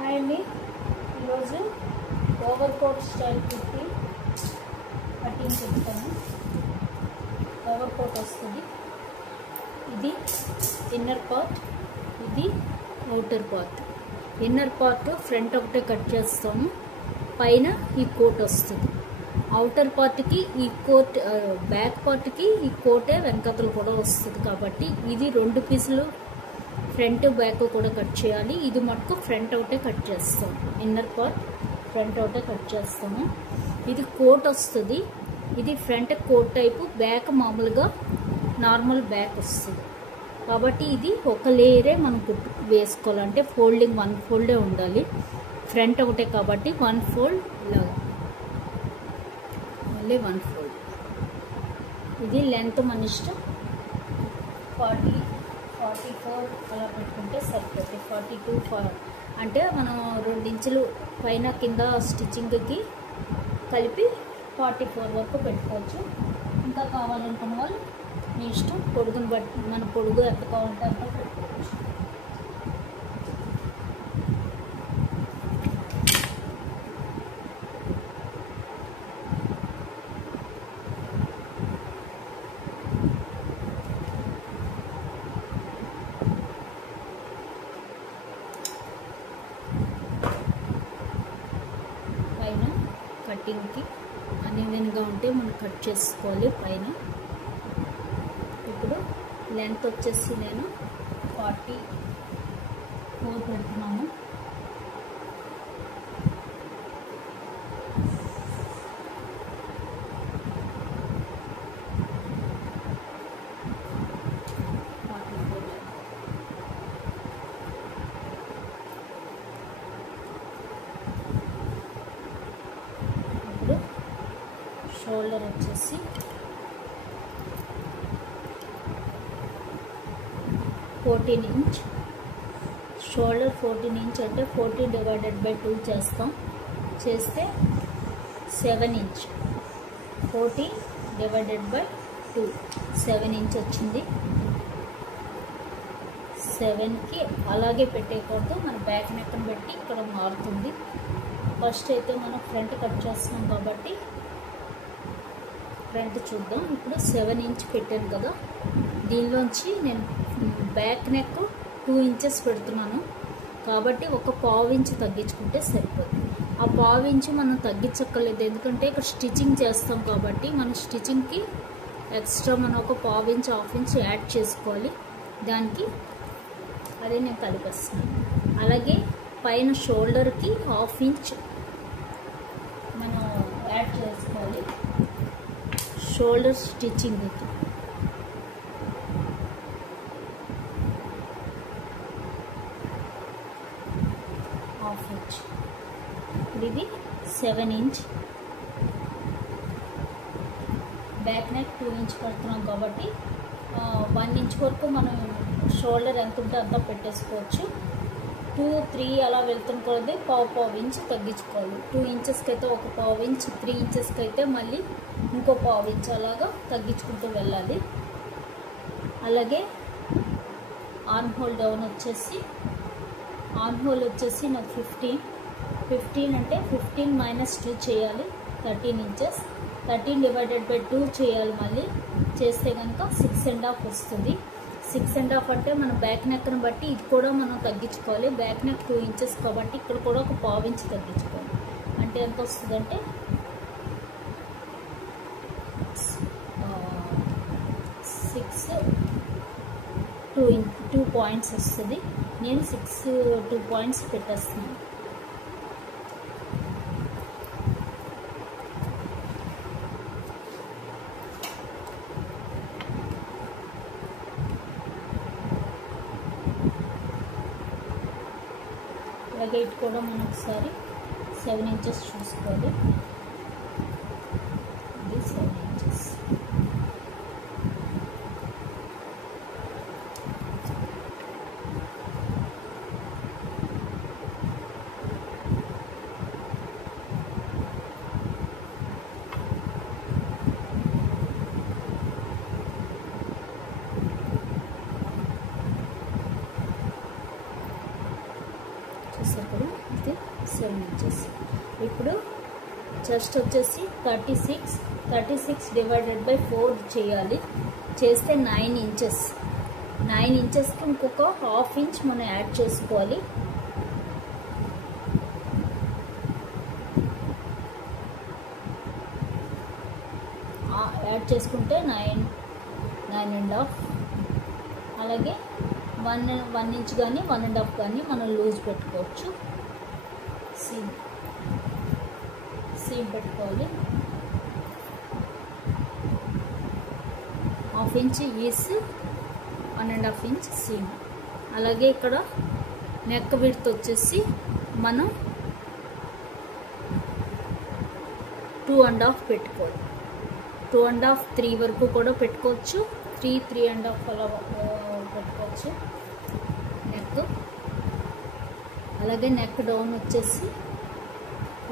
Hi అండి. ఈరోజు over coat style kurti cutting చెప్తాను. ఓవర్ కోట్ వస్తుంది. ఇది ఇన్నర్ పార్ట్, ఇది outer part. Inner part front ఒకటే కట్ చేస్తాము, పైన ఈ కోట్ వస్తుంది. అవుటర్ పార్ట్కి ఈ కోట్, బ్యాక్ పార్ట్కి ఈ కోటే వెనకతలు కూడా వస్తుంది. కాబట్టి ఇది 2 పీసులు ఫ్రంట్ బ్యాక్ కూడా కట్ చేయాలి. ఇది మటుకు ఫ్రంట్ ఒకటే కట్ చేస్తాం. ఇన్నర్ పార్ట్ ఫ్రంట్ ఒకటే కట్ చేస్తాము. ఇది కోట్ వస్తుంది. ఇది ఫ్రంట్ కోట్ టైపు, బ్యాక్ మామూలుగా నార్మల్ బ్యాక్ వస్తుంది. కాబట్టి ఇది ఒక లేయరే మనం వేసుకోవాలంటే ఫోల్డింగ్ 1 ఫోల్డే ఉండాలి. ఫ్రంట్ ఒకటే కాబట్టి 1 ఫోల్డ్ లాగా, మళ్ళీ 1 ఫోల్డ్. ఇది లెంత్ మన ఇష్టం. 44 అలా పెట్టుకుంటే సరిపోతుంది. 42 అంటే మనం 2 ఇంచులు పైన కింద స్టిచ్చింగ్కి కలిపి 44 వరకు పెట్టుకోవచ్చు. ఇంకా కావాలనుకున్న వాళ్ళు మీ ఇష్టం, పొడుగుని బట్టి మన పొడుగు ఎంత కావాలంటే అంత పెట్టుకోవచ్చు. పైన కటింగ్కి అన్ఈవెన్గా ఉంటే మనం కట్ చేసుకోవాలి పైన. ఇప్పుడు లెంత్ వచ్చేసి నేను 44 పెడుతున్నాను. ఇప్పుడు షోల్డర్ వచ్చేసి 14 ఇంచ్. షోల్డర్ 14 ఇంచ్ అంటే 14/2 చేస్తాం. చేస్తే 7 ఇంచ్. 14/2 7 ఇంచ్ వచ్చింది. 7కి అలాగే పెట్టేయకూడదు, మన బ్యాక్ నెక్ని బట్టి ఇక్కడ మారుతుంది. ఫస్ట్ అయితే మనం ఫ్రంట్ కట్ చేస్తున్నాం కాబట్టి ఫ్రంట్ చూద్దాం. ఇప్పుడు 7 ఇంచ్ పెట్టాను కదా, దీనిలోంచి నేను బ్యాక్ నెక్ 2 ఇంచెస్ పెడుతున్నాను. కాబట్టి ఒక పావు ఇంచు తగ్గించుకుంటే సరిపోతుంది. ఆ పావు ఇంచు మనం తగ్గించక్కర్లేదు, ఎందుకంటే ఇక్కడ స్టిచ్చింగ్ చేస్తాం కాబట్టి మన స్టిచ్చింగ్కి ఎక్స్ట్రా మనం ఒక పావు ఇంచు, హాఫ్ ఇంచ్ యాడ్ చేసుకోవాలి. దానికి అదే నేను కలిపేస్తున్నాను. అలాగే పైన షోల్డర్కి హాఫ్ ఇంచ్ మనం యాడ్ చేసుకోవాలి. షోల్డర్ స్టిచ్చింగ్కి హాఫ్ ఇంచ్. ఇది 7 ఇంచ్. బ్యాక్ నెక్ 2 ఇంచ్ పెడుతున్నాం కాబట్టి 1 ఇంచ్ వరకు మనం షోల్డర్ ఎంత ఉంటే అంతా పెట్టేసుకోవచ్చు. 2, 3 అలా వెళ్తున్న కొద్దీ పావు ఇంచ్ తగ్గించుకోవాలి. 2 ఇంచెస్కి అయితే ఒక పావు ఇంచ్, 3 ఇంచెస్కి అయితే మళ్ళీ ఇంకో పావు ఇంచ్ అలాగా తగ్గించుకుంటూ వెళ్ళాలి. అలాగే ఆర్మ్ హోల్ డౌన్ వచ్చేసి, ఆర్మ్ హోల్ వచ్చేసి నాకు 15 అంటే 15 - 2 చేయాలి. 13 ఇంచెస్. 13/2 చేయాలి. మళ్ళీ చేస్తే కనుక 6.5 వస్తుంది. 6.5 అంటే మన బ్యాక్ నెక్ని బట్టి ఇది కూడా మనం తగ్గించుకోవాలి. బ్యాక్ నెక్ 2 ఇంచెస్ కాబట్టి ఇక్కడ కూడా ఒక పావు ఇంచ్ తగ్గించుకోవాలి. అంటే ఎంత వస్తుందంటే 2 పాయింట్స్ వస్తుంది. నేను 2 పాయింట్స్ పెట్టేస్తున్నాను. అలాగే ఇటు కూడా మనం ఒకసారి 7 ఇంచెస్ చూసుకోవాలి. ఇది 7 ఇంచెస్. చూసారు కదా, ఇది 7 ఇంచెస్. ఇప్పుడు చెస్ట్ వచ్చేసి 36 డివైడెడ్ బై 4 చేయాలి. చేస్తే 9 ఇంచెస్. 9 ఇంచెస్కి ఇంకొక ½ ఇంచ్ మనం యాడ్ చేసుకోవాలి. యాడ్ చేసుకుంటే 9.5. అలాగే 1 ఇంచ్ కానీ 1.5 కానీ మనం లూజ్ పెట్టుకోవచ్చు. సీమ్ పెట్టుకోవాలి. ½ ఇంచ్ ఈస్, 1.5 ఇంచ్ సీమ్. అలాగే ఇక్కడ నెక్ విడ్త్ వచ్చేసి మనం 2.5 పెట్టుకోవాలి. 2.5, 3 వరకు కూడా పెట్టుకోవచ్చు. 3.5 అలా పెట్టుకోవచ్చు నెక్. అలాగే నెక్ డౌన్ వచ్చేసి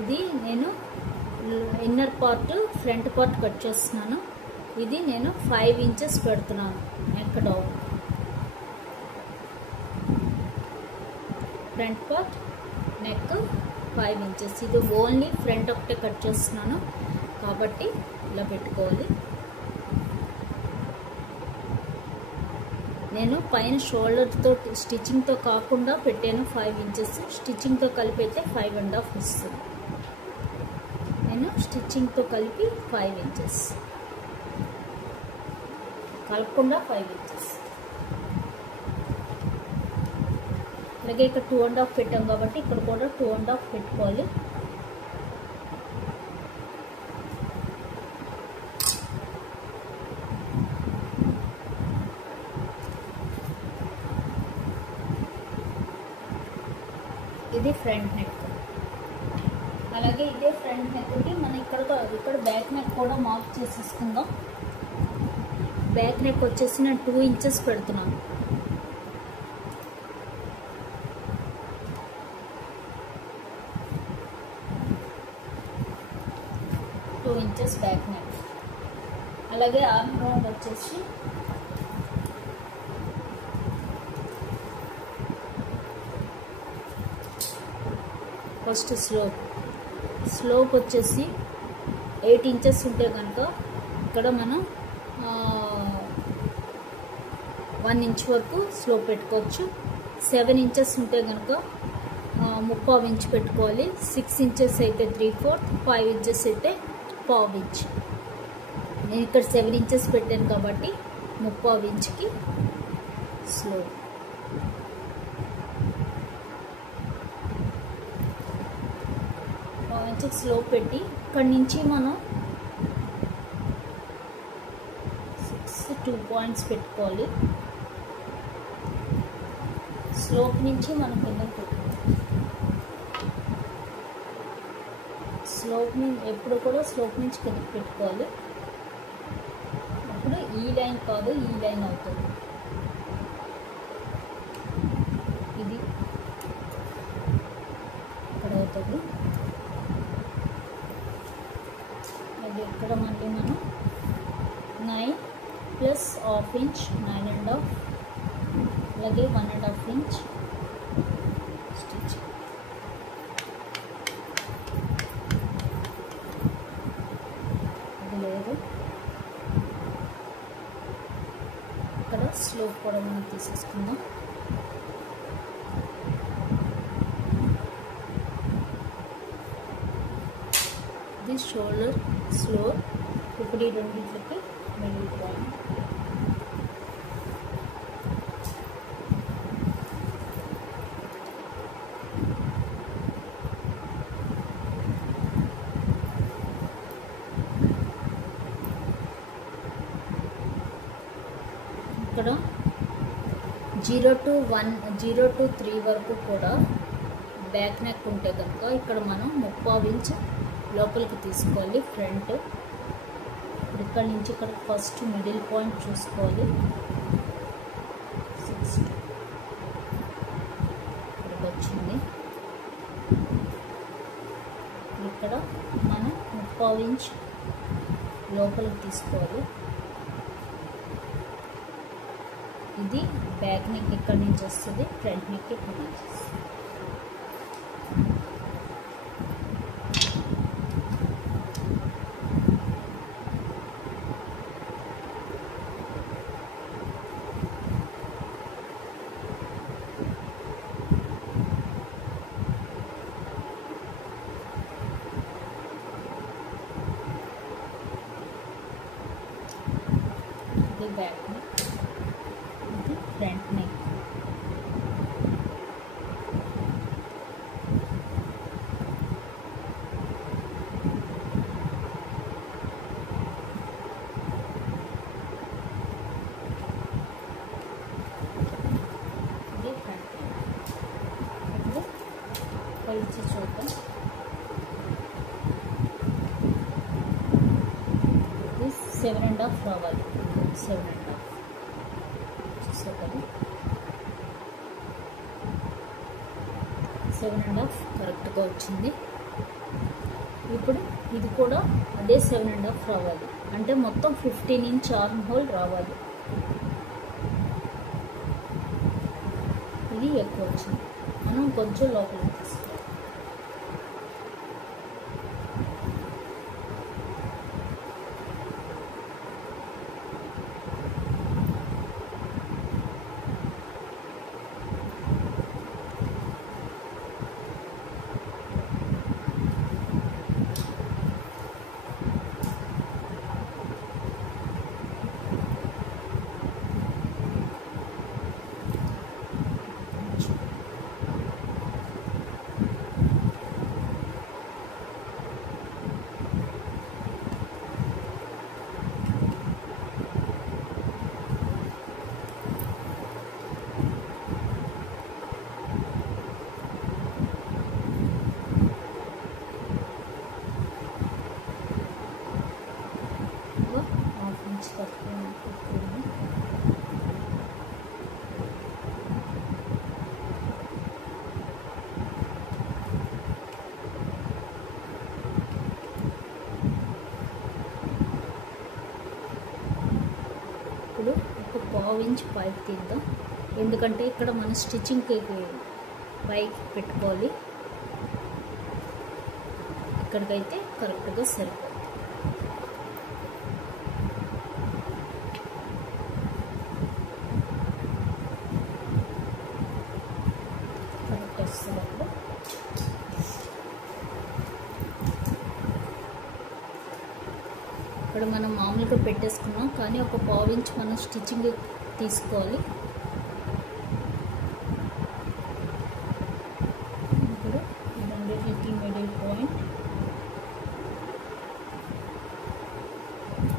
ఇది నేను inner part, front part cut చేస్తున్నాను. ఇది నేను 5 ఇంచెస్ పెడుతున్నాను neck down. Front part neck 5 inches. ఇది ఓన్లీ ఫ్రంట్ ఒకటే కట్ చేస్తున్నాను కాబట్టి ఇలా పెట్టుకోవాలి. నేను పైన షోల్డర్తో స్టిచ్చింగ్తో కాకుండా పెట్టాను 5 ఇంచెస్. స్టిచ్చింగ్తో కలిపి అయితే 5.5 వస్తుంది. నేను స్టిచ్చింగ్తో కలిపి 5 ఇంచెస్, కలపకుండా 5 ఇంచెస్. అలాగే ఇక్కడ 2.5 పెట్టాం కాబట్టి ఇక్కడ కూడా 2.5 పెట్టుకోవాలి. ఇది ఫ్రంట్ నెక్. అలాగే ఇదే ఫ్రంట్ నెక్కి మనం ఇక్కడ బ్యాక్ నెక్ కూడా మార్క్ చేసేసుకుందాం. బ్యాక్ నెక్ వచ్చేసి నేను 2 ఇంచెస్ పెడుతున్నాను. Back neck. అలాగే ఆర్మ్ రౌండ్ వచ్చేసి ఫస్ట్ స్లోప్ వచ్చేసి 8 ఇంచెస్ ఉంటే కనుక ఇక్కడ మనం 1 ఇంచ్ వరకు స్లోప్ పెట్టుకోవచ్చు. 7 ఇంచెస్ ఉంటే కనుక 3/4 ఇంచ్ పెట్టుకోవాలి. 6 ఇంచెస్ అయితే 3/4, 5 ఇంచెస్ అయితే 1/2 ఇంచ్. నేను ఇక్కడ 7 ఇంచెస్ పెట్టాను కాబట్టి 3/4 ఇంచ్కి స్లోప్. స్లోప్ పెట్టి ఇక్కడి నుంచి మనం 2 పాయింట్స్ పెట్టుకోవాలి. స్లోప్ నుంచి మనం కింద పెట్టుకోవాలి. ఎప్పుడు కూడా స్లోప్ నుంచి కిందకి పెట్టుకోవాలి. అప్పుడు ఈ లైన్ కాదు, ఈ లైన్ అవుతుంది. ఇది ఇక్కడ అవుతుంది. ఇక్కడ మళ్ళీ మనం 9 ప్లస్ ½ ఇంచ్, 9.5, అలాగే 1.5 ఇంచ్ స్టిచ్. అది లేదు. ఇక్కడ స్లోప్ కూడా మనం తీసేసుకుందాం. ఇది షోల్డర్ స్లోప్. ఇప్పుడు ఈ రెండింటికి మిడిల్ పాయింట్. ఇక్కడ 0 to 3 వరకు కూడా బ్యాక్ నెక్ ఉంటే కనుక ఇక్కడ మనం 3/4 ఇంచ్ లోపలికి తీసుకోవాలి ఫ్రంట్. ఇక్కడ నుంచి ఇక్కడ ఫస్ట్ మిడిల్ పాయింట్ చూసుకోవాలి. 6 ఇక్కడికి వచ్చింది. ఇక్కడ మనం 3/4 ఇంచ్ లోపలికి తీసుకోవాలి. ఇది బ్యాక్ నెక్ ఇక్కడ నుంచి వస్తుంది, ఫ్రంట్ నెక్ ఇక్కడ నుంచి వస్తుంది. ఇది బ్యాక్ నెక్, ఇది ఫ్రంట్ నెక్. కలిసి చూద్దాం. ఇది 7.5 రావాలి. 7.5 చూసారు కదా, 7.5 కరెక్ట్గా వచ్చింది. ఇప్పుడు ఇది కూడా అదే 7.5 రావాలి, అంటే మొత్తం 15 ఇంచ్ ఆర్మ్ హోల్ రావాలి. ఇది ఎక్కువ వచ్చింది, మనం కొంచెం లోపలికి తీసుకోవాలి. ఇప్పుడు ఒక 1/2 ఇంచ్ పైకి తీద్దాం, ఎందుకంటే ఇక్కడ మన స్టిచ్చింగ్కి పైకి పెట్టుకోవాలి. ఇక్కడికైతే కరెక్ట్గా సరిపోతుంది. కరెక్ట్ వస్తుంది అప్పుడు. ఇక్కడ మనం మామూలుగా పెట్టేసుకున్నాం, కానీ ఒక 1/2 ఇంచ్ మనం స్టిచ్చింగ్ తీసుకోవాలి. ఇప్పుడు రెండింటికి మిడిల్ పాయింట్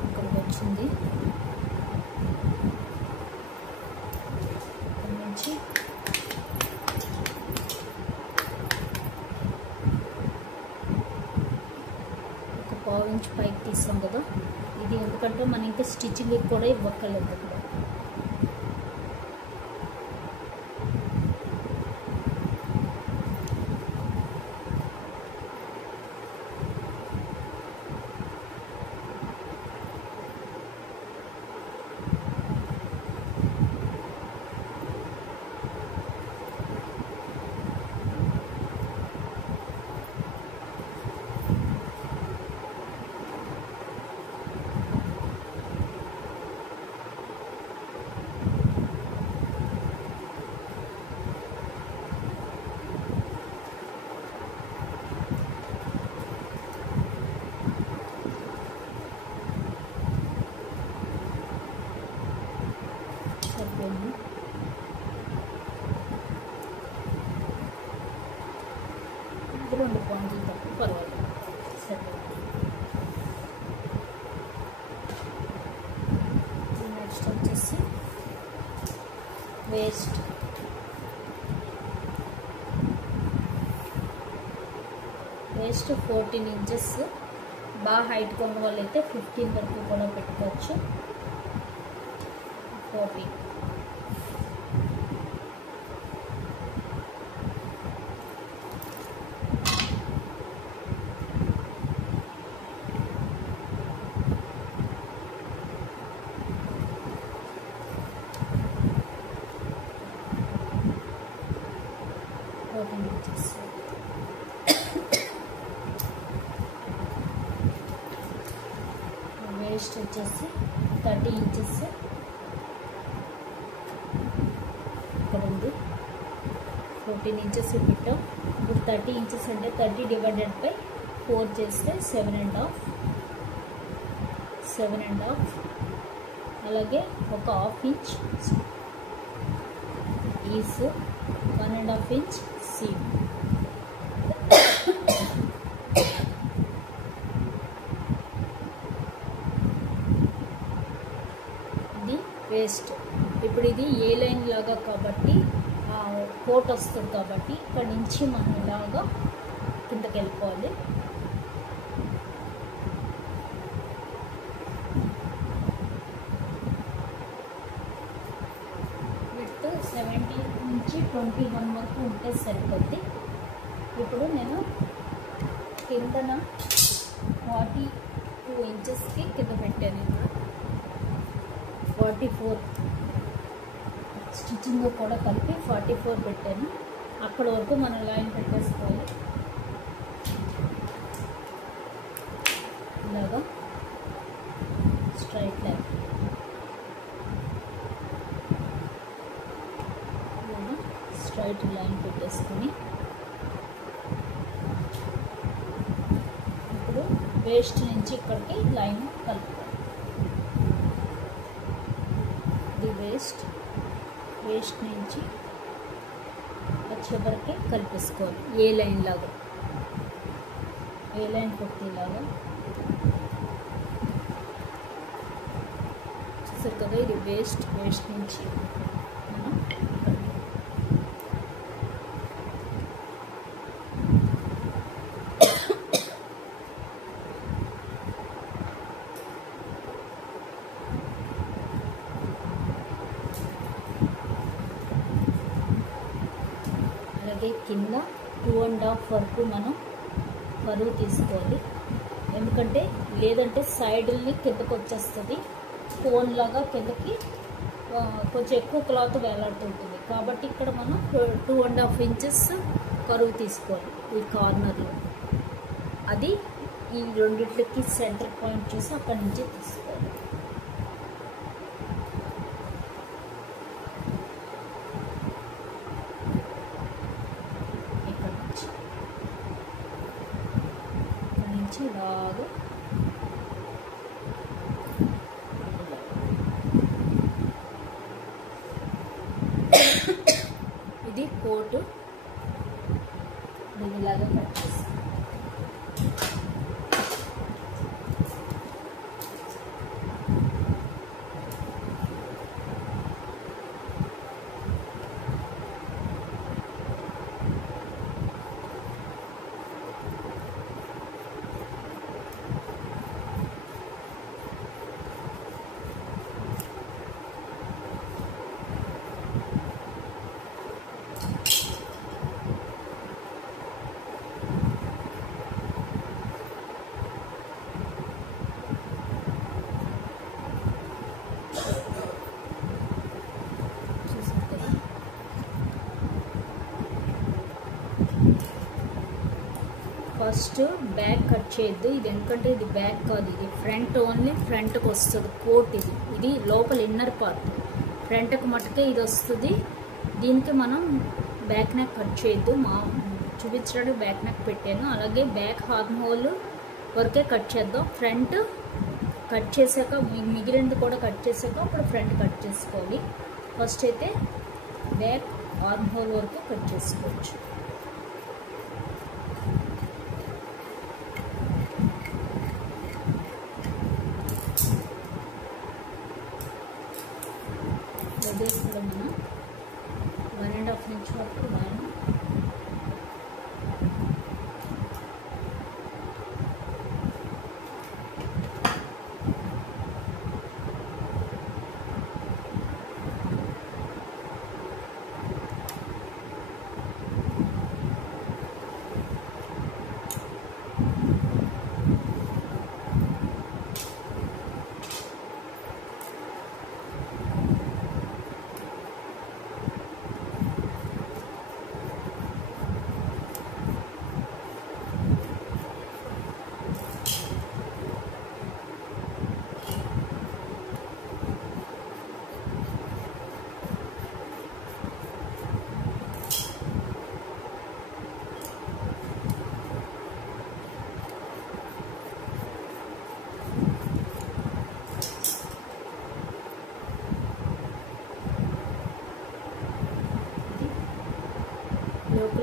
ఇక్కడికి వచ్చింది. ఇక్కడ నుంచి ఒక 1/2 ఇంచ్ పైకి తీస్తాం కదా, ఇది ఎందుకంటే మనం ఇంకా స్టిచ్చింగ్ కూడా ఇవ్వక్కర్లేదు ఇక్కడ. సరిపోయింది. ఇది 2 పాయింట్లు తక్కువ పర్వాలేదు, సరిపోయింది. నెక్స్ట్ వచ్చేసి వేస్ట్. Waste 14 inches. బాగా హైట్గా ఉన్న వాళ్ళు అయితే 15 వరకు కూడా పెట్టుకోవచ్చు. 14 ఇంచెస్. వేస్ట్ వచ్చేసి 30 ఇంచెస్ ఇక్కడ ఉంది. 14 ఇంచెస్ పెట్టాం. ఇప్పుడు 30 ఇంచెస్ అంటే 30 డివైడెడ్ బై 4 చేస్తే 7.5. అలాగే ఒక half inch ease, 1.5 inch seam. ఇది వేస్ట్. ఇప్పుడు ఇది ఏ లైన్ లాగా కాబట్టి కోట్ వస్తుంది కాబట్టి ఇక్కడ నుంచి మనం ఇలాగా కిందకి వెళ్ళిపోవాలి. విత్ 70 నుంచి 21 వరకు ఉంటే సరిపోద్ది. ఇప్పుడు నేను కిందన 42 ఇంచెస్కి కింద పెట్టాను. ఇప్పుడు 44 స్టిచ్చింగ్ కూడా కలిపి 44 పెట్టాను. అక్కడ వరకు మనం లైన్ పెట్టేసుకోవాలి. ఇలాగా స్ట్రైట్ లైన్ స్ట్రైట్ లైన్ పెట్టేసుకొని ఇప్పుడు వేస్ట్ నుంచి ఇక్కడికి లైన్ కలుపుకోవాలి. ఇది వేస్ట్ నుంచి చివరికి కలిపేసుకోవాలి. ఏ లైన్ లాగా, ఏ లైన్ కొట్టేలాగా చూసారు కదా. ఇది వేస్ట్ నుంచి అలాగే కింద 2.5 వరకు మనం బరువు తీసుకోవాలి. ఎందుకంటే లేదంటే సైడ్ని కిందకి వచ్చేస్తుంది. కోన్ లాగా కిందకి కొంచెం ఎక్కువ క్లాత్ వేలాడుతుంటుంది. కాబట్టి ఇక్కడ మనం 2.5 ఇంచెస్ కరువు తీసుకోవాలి ఈ కార్నర్లో. అది ఈ రెండిట్లకి సెంటర్ పాయింట్ చూసి అక్కడి నుంచి తీసుకోవాలి. ఇక్కడ నుంచి ఇలాగా ఇది కోటు ఇలాగా కట్ చేస్తాం. ఫస్ట్ బ్యాక్ కట్ చేయొద్దు. ఇది ఎందుకంటే ఇది బ్యాక్ కాదు, ఇది ఫ్రంట్. ఓన్లీ ఫ్రంట్కి వస్తుంది కోట్. ఇది లోపల ఇన్నర్ పార్ట్. ఫ్రంట్కి మటుకే ఇది వస్తుంది. దీనికి మనం బ్యాక్ నెక్ కట్ చేయొద్దు. చూపించడానికి బ్యాక్ నెక్ పెట్టాను. అలాగే బ్యాక్ హార్మ్ హోల్ వరకే కట్ చేద్దాం. ఫ్రంట్ కట్ చేశాక మిగిలినది కూడా కట్ చేశాక అప్పుడు ఫ్రంట్ కట్ చేసుకోవాలి. ఫస్ట్ అయితే బ్యాక్ హార్మ్ హోల్ వరకు కట్ చేసుకోవచ్చు. అదే కూడా మనం 1.5 ఇంచ్ వరకు లైన్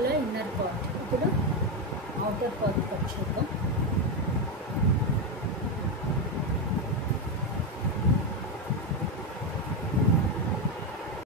లోపల ఇన్నర్ పార్ట్. ఇప్పుడు అవుటర్ పార్ట్ కట్ చేద్దాం.